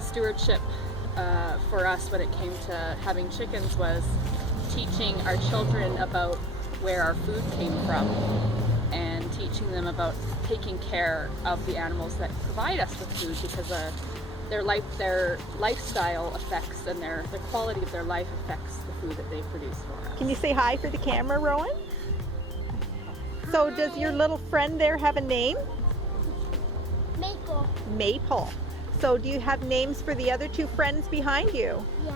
Stewardship for us when it came to having chickens was teaching our children about where our food came from and teaching them about taking care of the animals that provide us with food, because their lifestyle affects and the quality of their life affects the food that they produce for us. Can you say hi for the camera, Rowan? So does your little friend there have a name? Maple. Maple. So do you have names for the other two friends behind you? Yeah.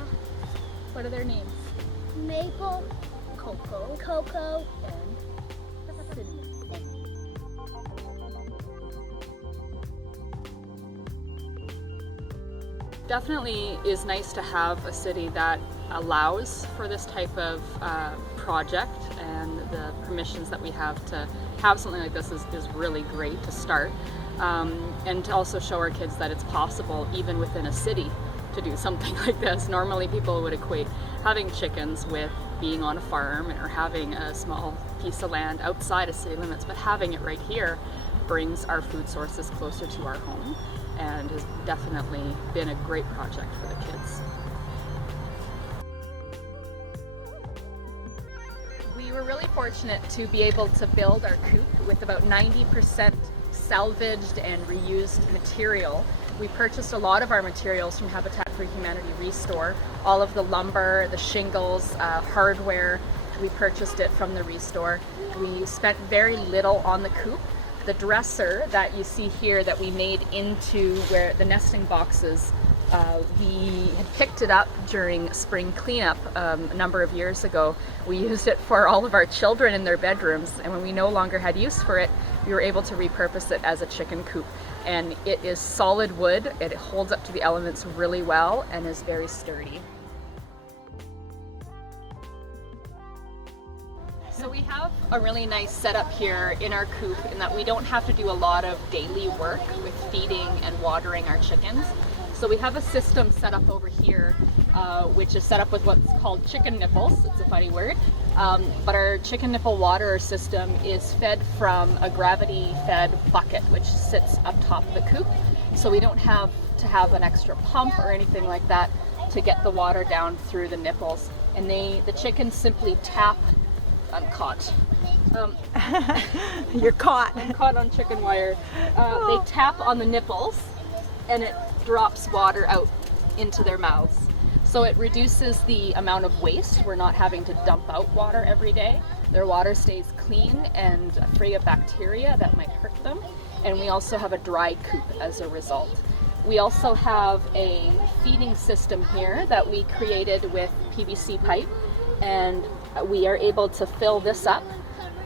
What are their names? Maple, Coco, and Sydney. Definitely is nice to have a city that allows for this type of project, and the permissions that we have to have something like this is really great to start, and to also show our kids that it's possible even within a city to do something like this. Normally people would equate having chickens with being on a farm or having a small piece of land outside of city limits, but having it right here brings our food sources closer to our home and has definitely been a great project for the kids. We were really fortunate to be able to build our coop with about 90% salvaged and reused material. We purchased a lot of our materials from Habitat for Humanity Restore. All of the lumber, the shingles, hardware, we purchased it from the Restore. We spent very little on the coop. The dresser that you see here that we made into where the nesting boxes, we had picked it up during spring cleanup a number of years ago. We used it for all of our children in their bedrooms, and when we no longer had use for it, we were able to repurpose it as a chicken coop. And it is solid wood, it holds up to the elements really well and is very sturdy. So we have a really nice setup here in our coop in that we don't have to do a lot of daily work with feeding and watering our chickens. So we have a system set up over here, which is set up with what's called chicken nipples. It's a funny word. But our chicken nipple water system is fed from a gravity-fed bucket, which sits up top of the coop. So we don't have to have an extra pump or anything like that to get the water down through the nipples. And the chickens simply tap. I'm caught. You're caught. I'm caught on chicken wire. They tap on the nipples and it drops water out into their mouths. So it reduces the amount of waste. We're not having to dump out water every day. Their water stays clean and free of bacteria that might hurt them. And we also have a dry coop as a result. We also have a feeding system here that we created with PVC pipe, and we are able to fill this up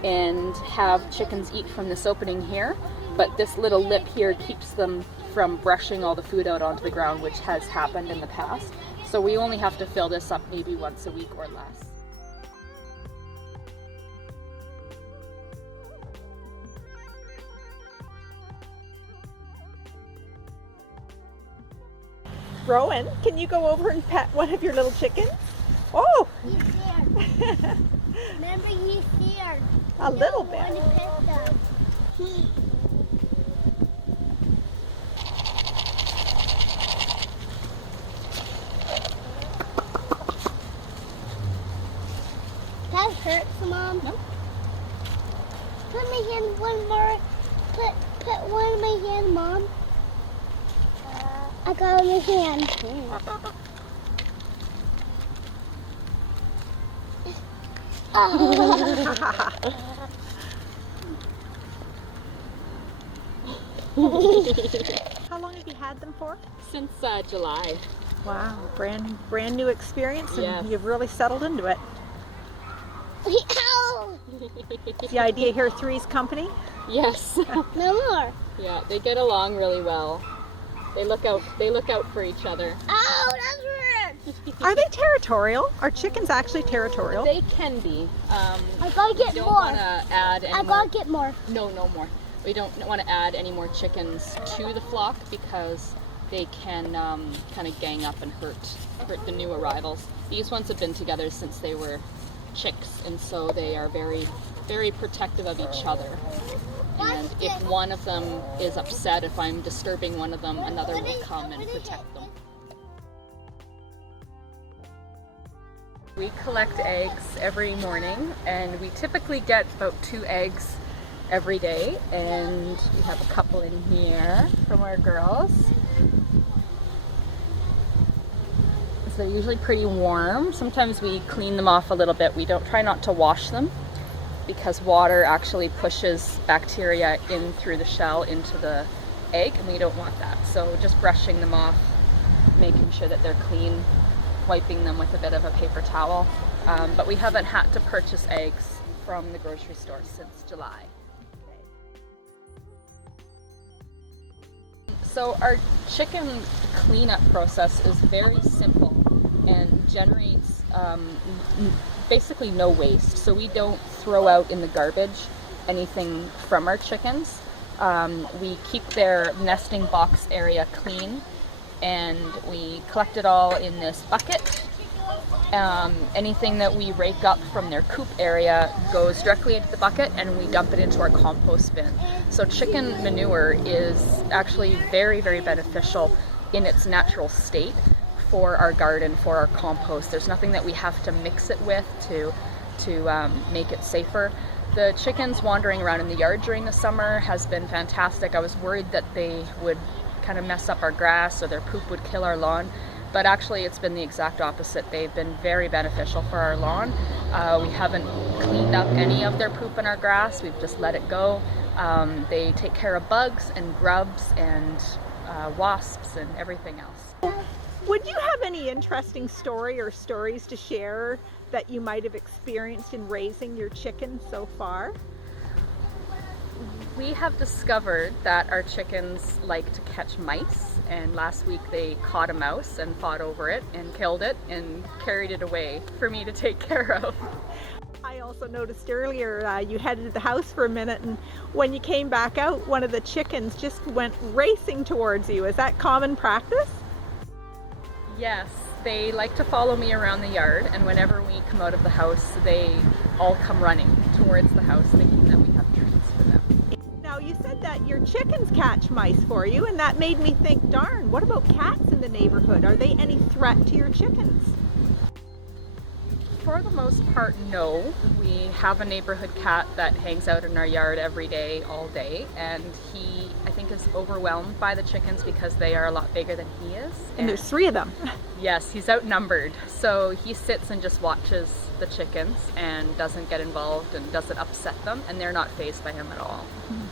and have chickens eat from this opening here, but this little lip here keeps them from brushing all the food out onto the ground, which has happened in the past. So we only have to fill this up maybe once a week or less. Rowan, can you go over and pet one of your little chickens? Oh! he's scared. Remember, he's scared. A little bit. I want to pet them. That hurts, Mom. No. Put my hand one more. Put one in my hand, Mom. I got it in my hand. How long have you had them for? Since July. Wow, brand new experience, and Yes. you've really settled into it. Ow! Is the idea here Three's Company? Yes. No more. Yeah, they get along really well. They look out for each other. Ow, that hurts. Are they territorial? Are chickens actually territorial? They can be. I gotta get We don't more. want to add any I more. gotta get more. No more. We don't want to add any more chickens to the flock because they can kind of gang up and hurt the new arrivals. These ones have been together since they were chicks, and so they are very, very protective of each other. And if one of them is upset, if I'm disturbing one of them, another will come and protect them. We collect eggs every morning, and we typically get about 2 eggs every day, and we have a couple in here from our girls. So they're usually pretty warm. Sometimes we clean them off a little bit. We don't try not to wash them because water actually pushes bacteria in through the shell into the egg, and we don't want that. So just brushing them off, making sure that they're clean, wiping them with a bit of a paper towel. But we haven't had to purchase eggs from the grocery store since July. So our chicken cleanup process is very simple and generates basically no waste. So we don't throw out in the garbage anything from our chickens. We keep their nesting box area clean, and we collect it all in this bucket. Anything that we rake up from their coop area goes directly into the bucket, and we dump it into our compost bin. So chicken manure is actually very, very beneficial in its natural state for our garden, for our compost. There's nothing that we have to mix it with to make it safer. The chickens wandering around in the yard during the summer has been fantastic. I was worried that they would kind of mess up our grass or their poop would kill our lawn, but actually it's been the exact opposite. They've been very beneficial for our lawn. We haven't cleaned up any of their poop in our grass. We've just let it go. They take care of bugs and grubs and wasps and everything else. Would you have any interesting story or stories to share that you might have experienced in raising your chickens so far? We have discovered that our chickens like to catch mice, and last week they caught a mouse and fought over it and killed it and carried it away for me to take care of. I also noticed earlier you headed to the house for a minute, and when you came back out, one of the chickens just went racing towards you. Is that common practice? Yes, they like to follow me around the yard, and whenever we come out of the house, they all come running towards the house thinking that we have treats for them. Now, you said that your chickens catch mice for you, and that made me think, darn, what about cats in the neighborhood? Are they any threat to your chickens? For the most part, no. We have a neighborhood cat that hangs out in our yard every day, all day, and he, I think, is overwhelmed by the chickens because they are a lot bigger than he is. And there's 3 of them. Yes, he's outnumbered. So he sits and just watches the chickens and doesn't get involved and doesn't upset them, and they're not fazed by him at all. Mm-hmm.